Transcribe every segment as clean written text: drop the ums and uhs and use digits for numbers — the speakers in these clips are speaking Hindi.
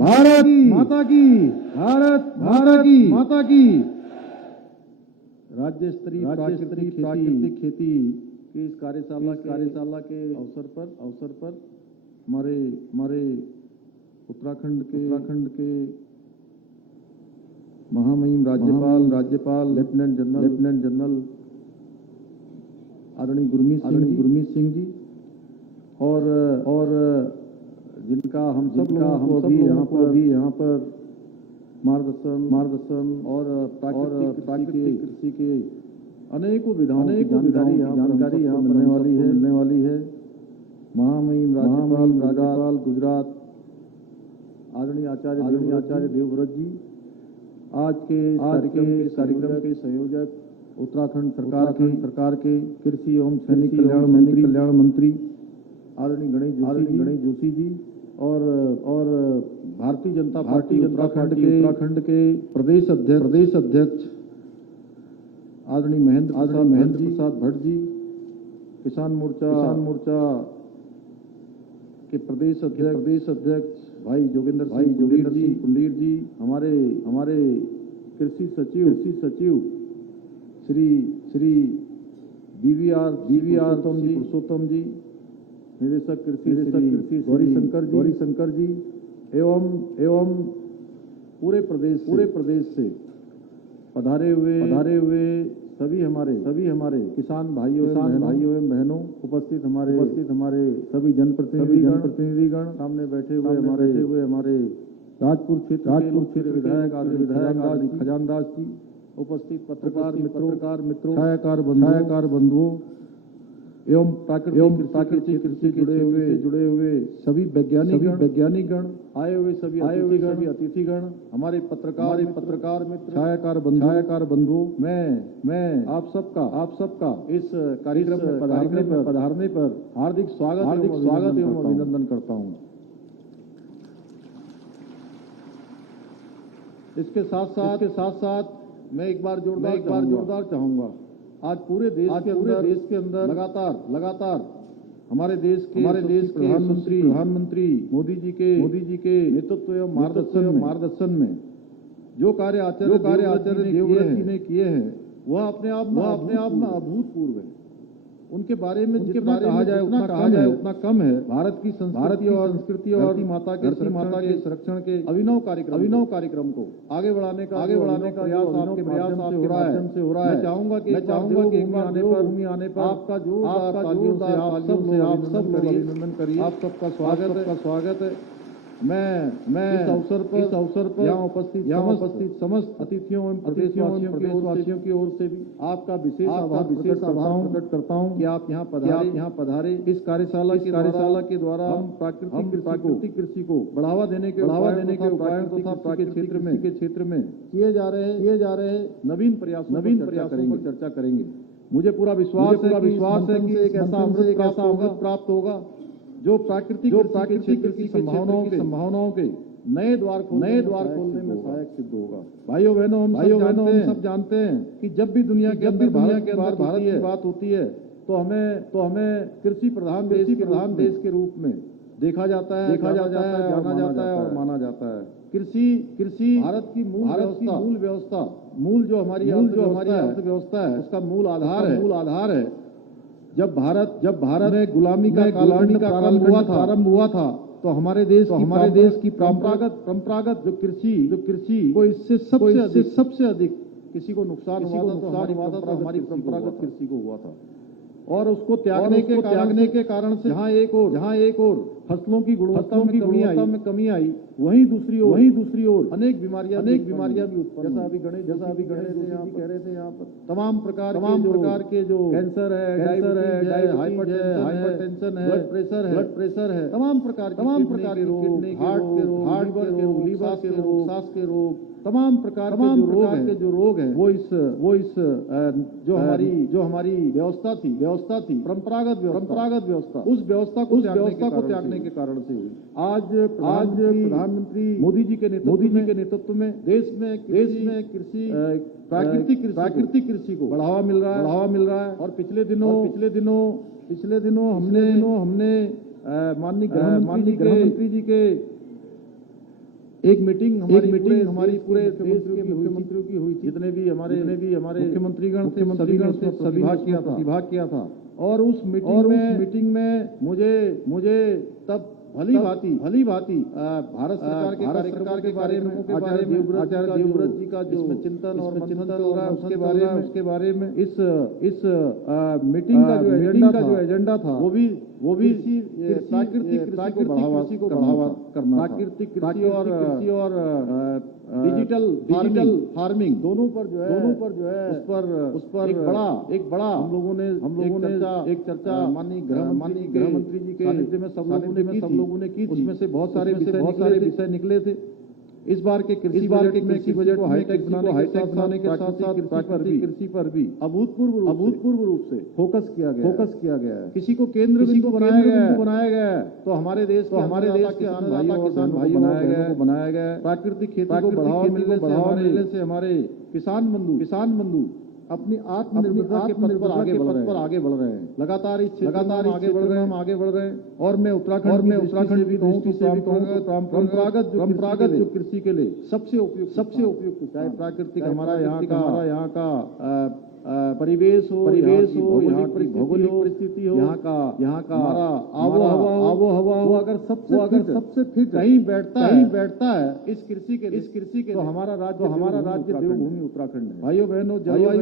भारत माता की, भारत माता की। राज्य स्तरीय प्राकृतिक खेती की इस कार्यशाला के अवसर पर हमारे उत्तराखंड के महामहिम राज्यपाल लेफ्टिनेंट जनरल आदरणीय गुरमीत सिंह जी और जिनका हम सब यहाँ पर मार्गदर्शन और प्राकृतिक कृषि के अनेकों विधाओं की जानकारी यहाँ मिलने वाली है। महामहिम राज्यपाल गुजरात आदरणीय आचार्य देवव्रत जी, आज के कार्यक्रम के संयोजक उत्तराखंड सरकार के कृषि एवं सैनिक कल्याण मंत्री आदरणीय गणेश जोशी जी और भारतीय जनता पार्टी उत्तराखंड के प्रदेश अध्यक्ष आदरणीय महेंद्र प्रसाद भट्ट जी, किसान मोर्चा के प्रदेश अध्यक्ष भाई जोगेंद्र सिंह कुंडीर जी, हमारे कृषि सचिव श्री बीवीआर पुरुषोत्तम जी, निदेशक कृषि गौरी शंकर जी एवं पूरे प्रदेश से पधारे हुए सभी हमारे किसान भाइयों एवं बहनों, उपस्थित हमारे सभी जनप्रतिनिधिगण, सामने बैठे हुए हमारे राजपुर क्षेत्र विधायक खजानदास जी, उपस्थित पत्रकार मित्रों, छायाकार बंधुओं एवं प्राकृतिक कृषि से जुड़े हुए सभी वैज्ञानिकगण, आए हुए सभी अतिथिगण, हमारे पत्रकार मित्र, छायाकार बंधुओं, मैं आप सबका इस कार्यक्रम में पधारने पर हार्दिक स्वागत एवं अभिनंदन करता हूं। इसके साथ साथ मैं एक बार जोरदार चाहूंगा, आज पूरे देश के अंदर लगातार हमारे देश के प्रधानमंत्री मोदी जी के नेतृत्व एवं मार्गदर्शन में जो कार्य आचार्य देवव्रत जी ने किए हैं, वह अपने आप में अभूतपूर्व है। उनके बारे में जितना कहा जाए उतना कम है। भारत की संस्कृति और माता के संरक्षण के अभिनव कार्यक्रम को आगे बढ़ाने का प्रयास आपके माध्यम से हो रहा है। मैं चाहूंगा कि भूमि आने पर आपका जोरदार आप सब अभिनंदन करिए। आप सबका स्वागत है। मैं इस अवसर पर यहाँ उपस्थित समस्त अतिथियों एवं प्रदेशवासियों की ओर से भी आपका विशेष आभार प्रकट करता हूँ कि आप यहाँ पधारे। इस कार्यशाला के द्वारा हम प्राकृतिक कृषि को बढ़ावा देने के उपायों तथा प्राकृतिक क्षेत्र में किए जा रहे नवीन प्रयासों पर चर्चा करेंगे। मुझे पूरा विश्वास है कि एक ऐसा अमृत प्राप्त होगा जो प्राकृतिक कृषि की संभावनाओं के नए द्वार खोलने में सहायक सिद्ध होगा। भाइयों बहनों, हम सब जानते हैं कि जब भी दुनिया के अंदर भारत की बात होती है तो हमें कृषि प्रधान देश के रूप में देखा जाता है, जाना जाता है और माना जाता है। कृषि भारत की मूल व्यवस्था, जो हमारी अर्थव्यवस्था है, उसका मूल आधार है। जब भारत में गुलामी का प्रारंभ हुआ था तो हमारे देश की परंपरागत जो कृषि को इससे सबसे अधिक किसी को नुकसान हुआ था तो हमारी परंपरागत कृषि को हुआ था। और उसको त्यागने के कारण से जहाँ एक और फसलों की गुणवत्ता में कमी आई, वहीं दूसरी ओर अनेक बीमारियां भी उत्पन्न। जैसा अभी गणेश कह रहे थे, यहाँ पर तमाम प्रकार के जो कैंसर है, डायबिटीज है, हाइपरटेंशन है, ब्लड प्रेशर है, तमाम प्रकार के रोग, हार्ट के रोग, लीवर के रोग, सांस के रोग, तमाम प्रकार के जो रोग हैं वो इस जो हमारी व्यवस्था थी परंपरागत व्यवस्था, उस व्यवस्था को त्यागने के कारण से हुई। आज प्रधानमंत्री मोदी जी के नेतृत्व में देश में कृषि प्राकृतिक कृषि को बढ़ावा मिल रहा है। और पिछले दिनों हमने माननीय गृह मंत्री जी के एक मीटिंग हमारी पूरे देश के मुख्यमंत्रियों की हुई थी। जितने भी हमारे मुख्यमंत्रीगण थे, सभी भाग किया था। और उस मीटिंग में मुझे तब भली भांति भारत सरकार के कार्यक्रमों के बारे में आचार्य देवव्रत जी का जो चिंतन और मंथन हो रहा है उसके बारे में इस मीटिंग का जो एजेंडा था वो भी प्राकृतिक कृषि को बढ़ावा करना, प्राकृतिक कृषि और डिजिटल फार्मिंग दोनों पर जो है उस पर एक बड़ा हम लोगों ने एक चर्चा माननीय गृह मंत्री जी के सानिध्य में सब लोगों ने की थी। उसमें से बहुत सारे विषय निकले थे। इस बार के कृषि बजट को हाईटेक बनाने के साथ प्राकृतिक कृषि पर भी अभूतपूर्व रूप से फोकस किया गया है। किसी को केंद्र बिंदु बनाया गया है तो हमारे देश के किसान भाइयों को बनाया गया है। प्राकृतिक खेती को बढ़ावा मिलने से हमारे किसान बंधु अपनी आत्मनिर्भरता के पथ पर आगे बढ़ रहे हैं। लगातार हम आगे बढ़ रहे हैं। और मैं उत्तराखंड भी परंपरागत जो कृषि के लिए सबसे उपयुक्त चाहे प्राकृतिक हमारा यहाँ का परिवेश हो, यहाँ की भौगोलिक परिस्थिति हो, यहाँ का हमारा आबो हवा हो, अगर सबसे फिट कहीं बैठता है इस कृषि के तो हमारा राज्य देवभूमि उत्तराखंड है। भाइयों बहनों, जलवायु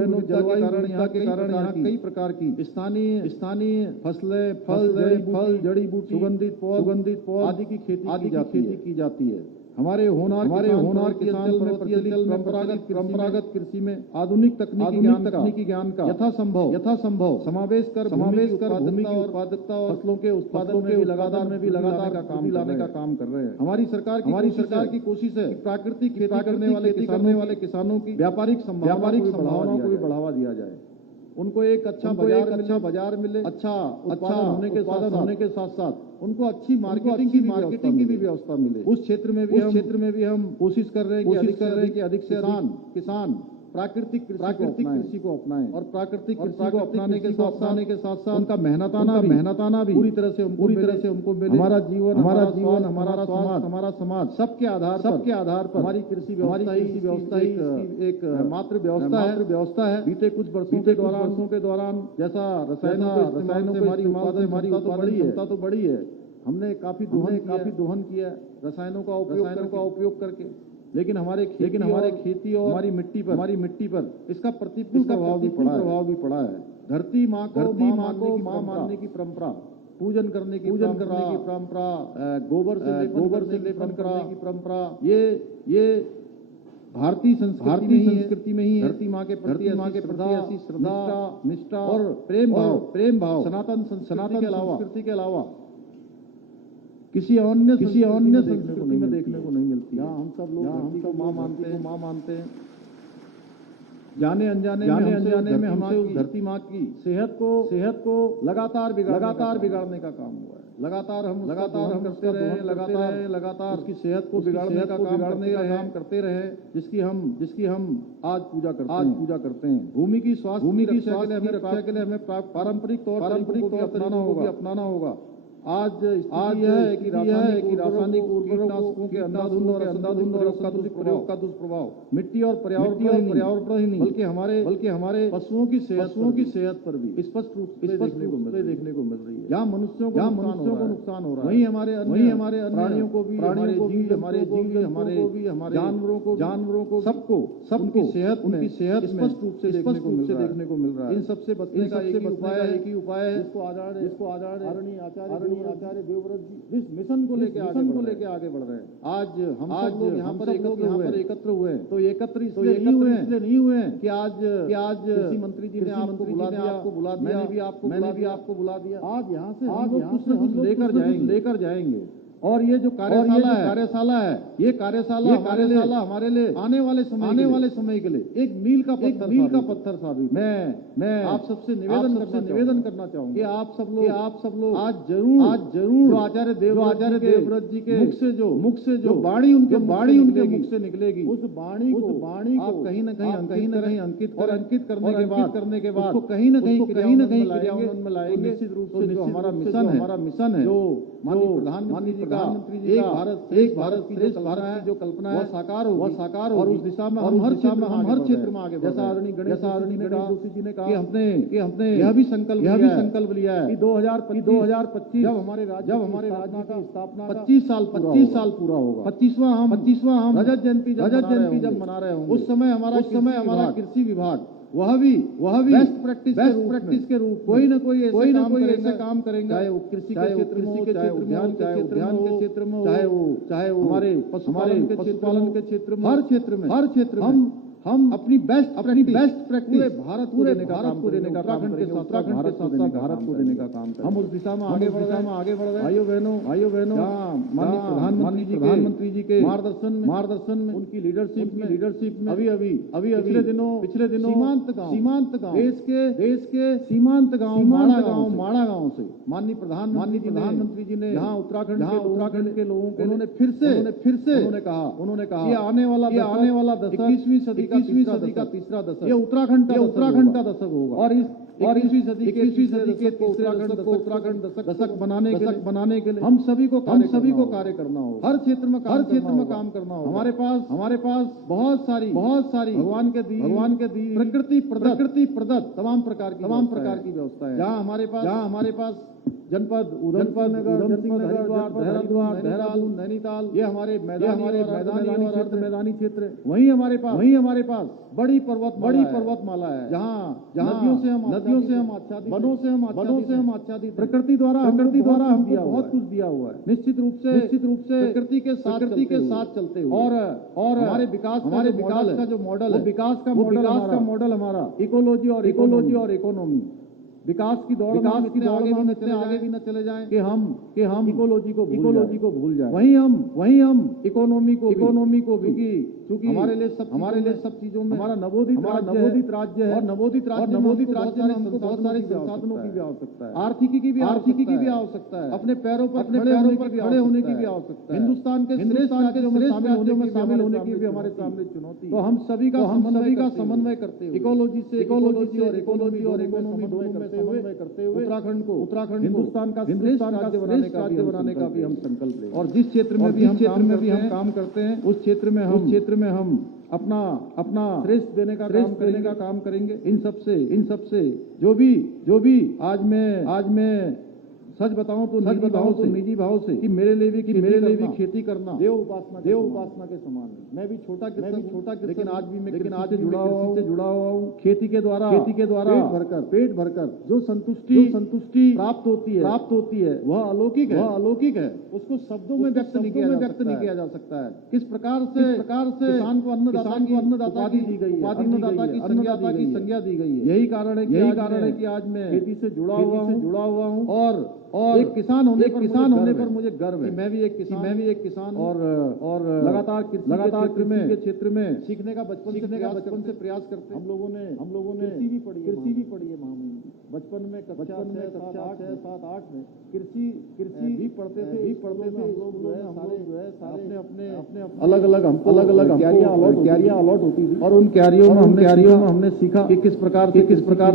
के कारण यहाँ कई प्रकार की स्थानीय फसलें, फल जड़ी बूटी, सुगंधित पौध आदि की खेती की जाती है। हमारे होनार किसान परंपरागत कृषि में आधुनिक तकनीकी ज्ञान का यथासंभव समावेश कर भूमि की उत्पादकता और फसलों के उत्पादन में भी लगातार लाने का काम कर रहे हैं। हमारी सरकार की कोशिश है प्राकृतिक खेती करने वाले किसानों की व्यापारिक संभावनाओं को भी बढ़ावा दिया जाए। उनको एक अच्छा बाजार मिले, अच्छा उत्पादन होने के साथ साथ उनको अच्छी मार्केटिंग की भी व्यवस्था मिले। उस क्षेत्र में भी हम कोशिश कर रहे हैं कि अधिक से अधिक किसान प्राकृतिक कृषि को अपनाएं और प्राकृतिक कृषि को अपनाने के साथ उनका मेहनताना भी पूरी तरह से उनको मिले। हमारा जीवन हमारा समाज सबके आधार पर हमारी कृषि व्यवस्था एक मात्र व्यवस्था है। बीते कुछ वर्षों के दौरान जैसा रसायनों से हमारी क्षमता तो बढ़ी है। हमने काफी दोहन किया रसायनों का उपयोग करके, लेकिन हमारे खेती और हमारी मिट्टी पर इसका प्रतिकूल प्रभाव भी पड़ा है। धरती माँ को माँ मानने की परंपरा, पूजन करने की परंपरा, गोबर से लेपन करने की परंपरा, ये भारतीय संस्कृति में ही धरती माँ के प्रति ऐसी श्रद्धा, निष्ठा और प्रेम भाव सनातन संस्कृति के अलावा किसी अन्य संस्कृति में देखने को नहीं मिलती। यहाँ हम सब लोग माँ मानते हैं। जाने अनजाने में हमसे उस धरती माँ की सेहत को लगातार बिगाड़ने का काम हुआ है। लगातार हम करते रहे, लगातार उसकी सेहत को बिगाड़ने का काम करते रहे, जिसकी हम आज पूजा करते हैं। भूमि की स्वास्थ्य रक्षा के लिए हमें पारंपरिक तौर अपनाना होगा। आज यह है कि रासायनिक उर्वरकों के अंधाधुंध प्रयोग का दुष्प्रभाव मिट्टी और पर्यावरण पर ही नहीं बल्कि हमारे पशुओं की सेहत पर भी स्पष्ट रूप से देखने को मिल रही है। जहाँ मनुष्यों को नुकसान हो रहा है, वहीं हमारे प्राणियों को भी, हमारे जानवरों को सबको उनकी सेहत स्पष्ट रूप से देखने को मिल रहा है। इन सबसे बचने का एक ही उपाय है जिसको आचार्य देवव्रत जी जिस मिशन को लेके आगे बढ़ रहे हैं। आज हम लोग यहाँ पर एकत्र हुए हैं तो एकत्र इसलिए नहीं हुए हैं कि आज कृषि मंत्री जी ने आपको बुला दिया, मैंने भी आपको बुला दिया। आज यहाँ से हम लोग कुछ न कुछ लेकर जाएंगे। और ये जो कार्यशाला है, ये कार्यशाला हमारे लिए आने वाले समय के लिए एक मील का पत्थर साबित। मैं आप सबसे निवेदन करना चाहूंगा कि आप सब लोग आज जरूर आचार्य देवव्रत जी के मुख से जो बाणी उनके मुख से निकलेगी, उस बाणी को आप कहीं न कहीं अंकित करने के बाद उसको कहीं न कहीं क्रियान्वयन में लाएंगे। निश्चित रूप से जो हमारा मिशन है, जो माननीय प्रधानमंत्री जी का एक भारत श्रेष्ठ भारत की जो कल्पना है वह साकार हो और उस दिशा में हम हर क्षेत्र में आगे जैसा आदरणीय गणेश जोशी जी ने कहा कि हमने यह भी संकल्प लिया है कि 2025 जब हमारे राज्य की स्थापना 25 साल पूरा होगा, 25वां हम रजत जयंती जब मना रहे होंगे, उस समय हमारा कृषि विभाग वह भी बेस्ट प्रैक्टिस के रूप कोई ना कोई ऐसे काम करेंगे, चाहे वो कृषि के क्षेत्र में, चाहे उद्यान के क्षेत्र में, चाहे वो हमारे पशुपालन के क्षेत्र में, हर क्षेत्र में हम अपनी बेस्ट प्रैक्टिस पूरे भारत को देने का उत्तराखंड के साथ भारत को देने का काम करें। हम उस दिशा में आगे बढ़ रहे। भाइयों बहनों माननीय प्रधानमंत्री जी के मार्गदर्शन में उनकी लीडरशिप में अभी पिछले दिनों सीमांत गांव देश के सीमांत गांव माड़ा गांव से माननीय प्रधानमंत्री जी ने यहाँ उत्तराखंड के लोगों को उन्होंने फिर से उन्होंने कहा कि आने वाला 21वीं सदी का तीसरा दशक ये उत्तराखंड का दशक होगा और इस 21वीं सदी के उत्तराखंड दशक बनाने के लिए हम सभी को कार्य करना होगा। हर क्षेत्र में काम करना होगा। हमारे पास बहुत सारी भगवान के दी प्रकृति प्रदत्त तमाम प्रकार की व्यवस्था है। जहाँ हमारे पास जनपद उधमसिंह नगर, देहरादून, नैनीताल ये हमारे मैदानी क्षेत्र। वहीं हमारे पास बड़ी पर्वतमाला है जहाँ नदियों से हम आच्छादित, वनों से हम आच्छादित, प्रकृति द्वारा हमको बहुत कुछ दिया हुआ है। निश्चित रूप से प्रकृति के साथ चलते हुए और हमारे विकास का जो मॉडल है, विकास का मॉडल हमारा इकोलॉजी और इकोनॉमी। विकास की दौड़ में आगे भी न चले जाएं कि हम इकोलॉजी को भूल जाएं। वहीं हम इकोनॉमी को भी क्योंकि हमारे लिए सब चीजों में हमारा नवोदित राज्य है और नवोदित राज्य में हमको बहुत सारे संसाधनों की भी आवश्यकता है, आर्थिकी की भी आवश्यकता है, अपने पैरों पर खड़े होने की भी आवश्यकता है। हिंदुस्तान के श्रेष्ठ राज्यों में शामिल होने की भी हमारे सामने चुनौती। तो हम सभी का समन्वय करते हुए इकोलॉजी और इकोनॉमी दोनों में समन्वय करते हुए उत्तराखंड हिंदुस्तान का श्रेष्ठ राज्य बनाने का भी हम संकल्प लें। और जिस क्षेत्र में भी हम काम करते हैं उस क्षेत्र में हम अपना श्रेष्ठ देने का काम करेंगे। इन सबसे जो भी आज मैं सच बताऊं तो निजी भाव से कि मेरे लिए भी खेती करना देव उपासना के समान है। मैं भी छोटा किसान लेकिन आज भी मैं जुड़ा हुआ हूँ। खेती के द्वारा पेट भरकर जो संतुष्टि प्राप्त होती है वह अलौकिक है। उसको शब्दों में व्यक्त नहीं किया जा सकता है। किस प्रकार से किसान को अन्नदाता की दी गई है, अन्नदाता की संज्ञा दी गई है। यही कारण है कि आज मैं खेती से जुड़ा हुआ हूँ और एक किसान होने पर मुझे गर्व है। मैं भी एक किसान और लगातार कृषि के क्षेत्र में सीखने का बचपन से प्रयास करते। हम लोगों ने कृषि भी पढ़ी है महामहिम। बचपन में कक्षा 7-8 में कृषि भी पढ़ते थे। हम लोग जो है सारे अपने अलग क्यारियां अलॉट होती थी और उन क्यारियों में हमने सीखा कि किस प्रकार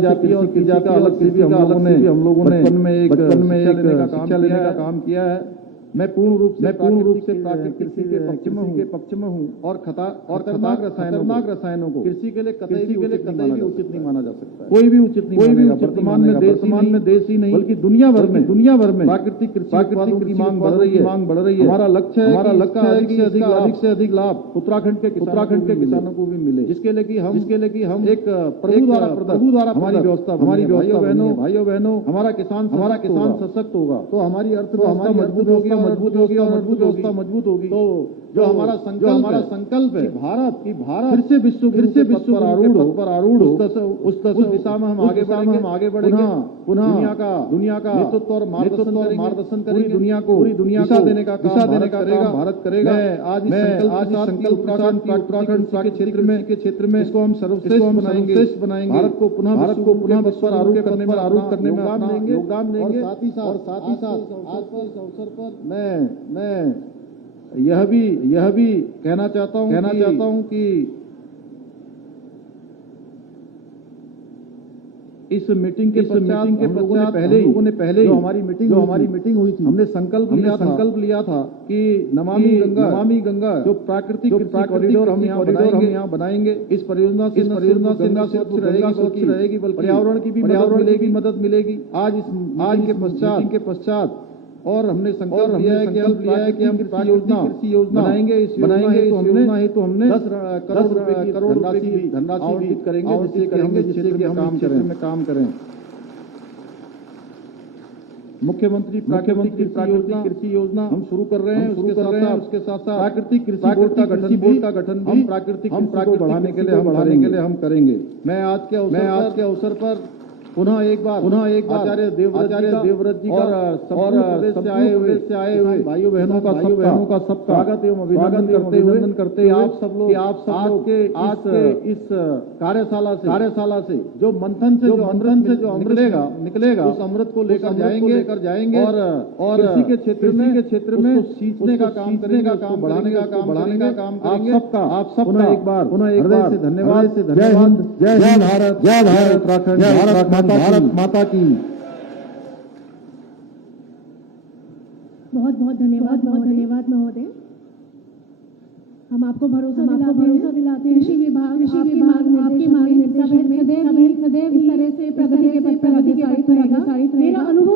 जाती है और की जाती है। अलग से भी हम लोगों ने बचपन में शिक्षा लेने का काम किया है। मैं पूर्ण रूप से प्राकृतिक कृषि के पक्ष में हूँ और खतरनाक रसायनों को कृषि के लिए कतई भी उचित नहीं माना जा सकता। कोई भी उचित नहीं। वर्तमान में देश ही नहीं बल्कि दुनिया भर में प्राकृतिक कृषि की मांग बढ़ रही है। हमारा लक्ष्य है कि अधिक से अधिक लाभ उत्तराखंड के किसानों को भी मिले, जिसके लिए कि हम एक प्रभु द्वारा हमारी व्यवस्था भाइयों बहनों हमारा किसान सशक्त होगा तो हमारी अर्थव्यवस्था मजबूत होगी और मजबूत होगी। तो जो हमारा संकल्प है भारत फिर से विश्व पर आरूढ़ हो, उस दिशा में हम आगे बढ़ेंगे। पुनः दुनिया का नेतृत्व और मार्गदर्शन करेंगे। पूरी दुनिया को देने का काम भारत करेगा। आज संकल्प उत्तराखंड के क्षेत्र में इसको हम सर्वश्रेष्ठ बनाएंगे। भारत को पुनः विश्व पर आरूढ़ करने में योगदान देंगे। और साथ ही साथ आज के इस अवसर पर मैं यह भी कहना चाहता हूं कि इस मीटिंग के पश्चात लोगों ने पहले जो हमारी मीटिंग हुई थी, हमने संकल्प लिया था कि नमामि गंगा जो प्राकृतिक कॉरिडोर हम यहाँ बनाएंगे। इस परियोजना से न सिर्फ स्वच्छ रहेगी बल्कि पर्यावरण की भी मदद मिलेगी। आज के पश्चात और हमने संकल्प लिया है कि हम कृषि योजना बनाएंगे। तो हमने 10 करोड़ रुपए की धनराशि आवंटित करेंगे, जिससे कि हम इस क्षेत्र में काम करें। मुख्यमंत्री प्राकृतिक कृषि योजना हम शुरू कर रहे हैं। उसके साथ साथ प्राकृतिक कृषि बोर्ड का गठन भी हम प्राकृतिक को बढ़ाने के लिए हम करेंगे। मैं आज के अवसर पर पुनः एक बार आचार्य देवव्रत जी और प्रदेश से आए हुए भाइयों बहनों का सबका स्वागत एवं अभिनंदन करते हुए आप सब लोग आज के इस कार्यशाला से जो मंथन से जो अमृत निकलेगा उस अमृत को लेकर जाएंगे और कृषि के क्षेत्र में सींचने का काम करेंगे, बढ़ाने का काम करेंगे। आप सबका एक बार हृदय से धन्यवाद। जय हिंद, जय भारत, जय उत्तराखंड, भारत माता की। बहुत बहुत धन्यवाद महोदय। हम आपको भरोसा दिलाते हैं कृषि विभाग आपकी मार्ग निर्देशन में सदैव इस तरह से प्रगति के पथ पर अग्रसर रहेगा। मेरा अनुभव